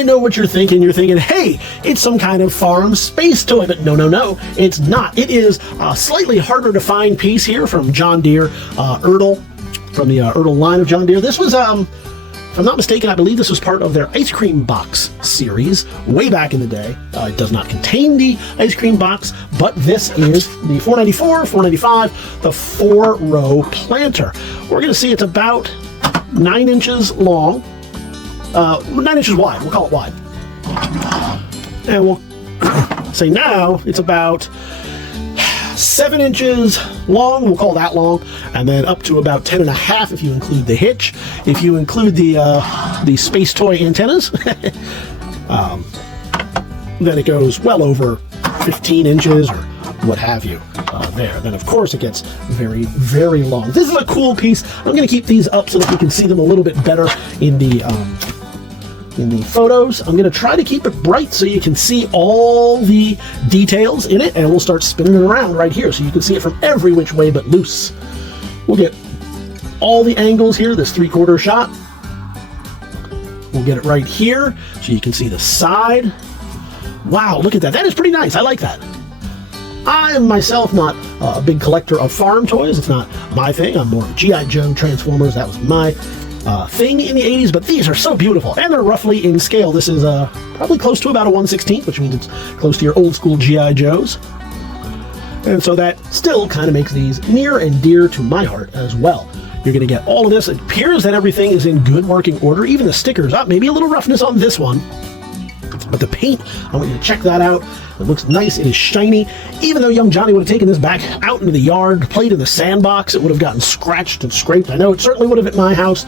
I know what you're thinking. You're thinking, hey, it's some kind of farm space toy, but no, it's not. It is a slightly harder to find piece here from John Deere, Ertl, from the Ertl line of John Deere. This was, if I'm not mistaken, I believe this was part of their ice cream box series way back in the day. It does not contain the ice cream box, but this is the 494, 495, the 4-row planter. We're going to see it's about 9 inches long, 9 inches wide. We'll call it wide. And we'll say now it's about 7 inches long, we'll call that long, and then up to about 10.5 if you include the hitch. If you include the space toy antennas, then it goes well over 15 inches or what have you there. Then of course it gets very, very long. This is a cool piece. I'm going to keep these up so that we can see them a little bit better in the photos. I'm going to try to keep it bright so you can see all the details in it, and we'll start spinning it around right here so you can see it from every which way but loose. We'll get all the angles here, this 3/4 shot. We'll get it right here so you can see the side. Wow, look at that. That is pretty nice. I like that. I am myself not a big collector of farm toys. It's not my thing. I'm more of G.I. Joe, Transformers. That was my thing in the 80s, but these are so beautiful, and they're roughly in scale. This is probably close to about a 1/16, which means it's close to your old school G.I. Joes. And so that still kind of makes these near and dear to my heart as well. You're going to get all of this. It appears that everything is in good working order, even the stickers. Maybe a little roughness on this one, but the paint, I want you to check that out. It looks nice. It is shiny. Even though young Johnny would have taken this back out into the yard, played in the sandbox, it would have gotten scratched and scraped. I know it certainly would have at my house.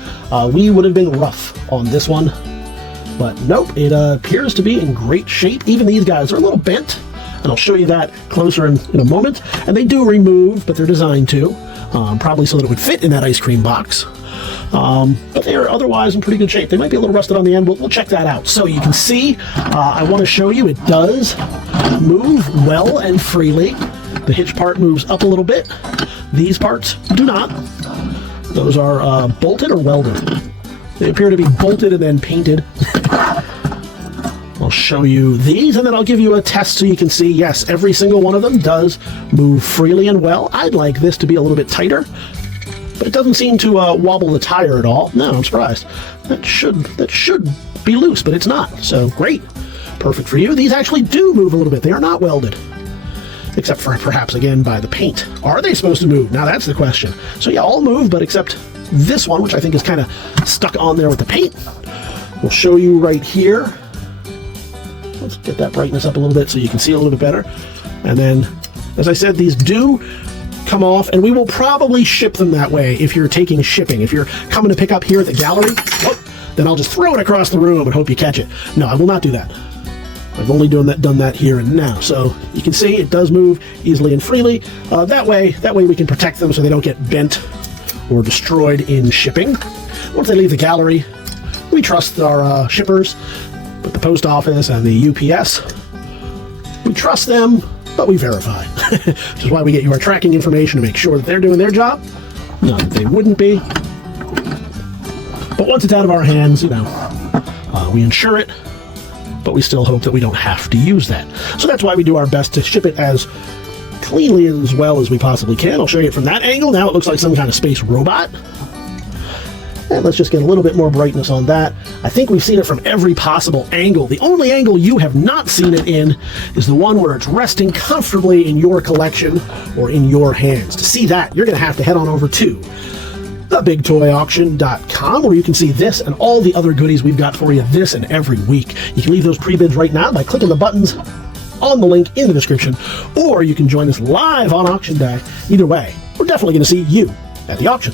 We would have been rough on this one. But nope, it appears to be in great shape. Even these guys are a little bent, and I'll show you that closer in a moment. And they do remove, but they're designed to, probably so that it would fit in that ice cream box. But they are otherwise in pretty good shape. They might be a little rusted on the end. We'll check that out. So you can see, I want to show you it does move well and freely. The hitch part moves up a little bit. These parts do not. Those are bolted or welded. They appear to be bolted and then painted. I'll show you these, and then I'll give you a test so you can see, yes, every single one of them does move freely and well. I'd like this to be a little bit tighter, but it doesn't seem to wobble the tire at all. No, I'm surprised. That should be loose, but it's not. So great. Perfect for you. These actually do move a little bit. They are not welded, except for perhaps, again, by the paint. Are they supposed to move? Now that's the question. So yeah, all move, but except this one, which I think is kind of stuck on there with the paint. We'll show you right here. Let's get that brightness up a little bit so you can see a little bit better. And then, as I said, these do come off, and we will probably ship them that way if you're taking shipping. If you're coming to pick up here at the gallery, then I'll just throw it across the room and hope you catch it. No, I will not do that. I've only done that here and now. So you can see it does move easily and freely. That way we can protect them so they don't get bent or destroyed in shipping. Once they leave the gallery, we trust our shippers, with the post office and the UPS. We trust them, but we verify. Which is why we get you our tracking information to make sure that they're doing their job. Not that they wouldn't be. But once it's out of our hands, we insure it, but we still hope that we don't have to use that. So that's why we do our best to ship it as cleanly and as well as we possibly can. I'll show you it from that angle. Now it looks like some kind of space robot. And let's just get a little bit more brightness on that. I think we've seen it from every possible angle. The only angle you have not seen it in is the one where it's resting comfortably in your collection or in your hands. To see that, you're going to have to head on over to TheBigToyAuction.com, where you can see this and all the other goodies we've got for you this and every week. You can leave those pre-bids right now by clicking the buttons on the link in the description, or you can join us live on auction day. Either way, we're definitely going to see you at the auction.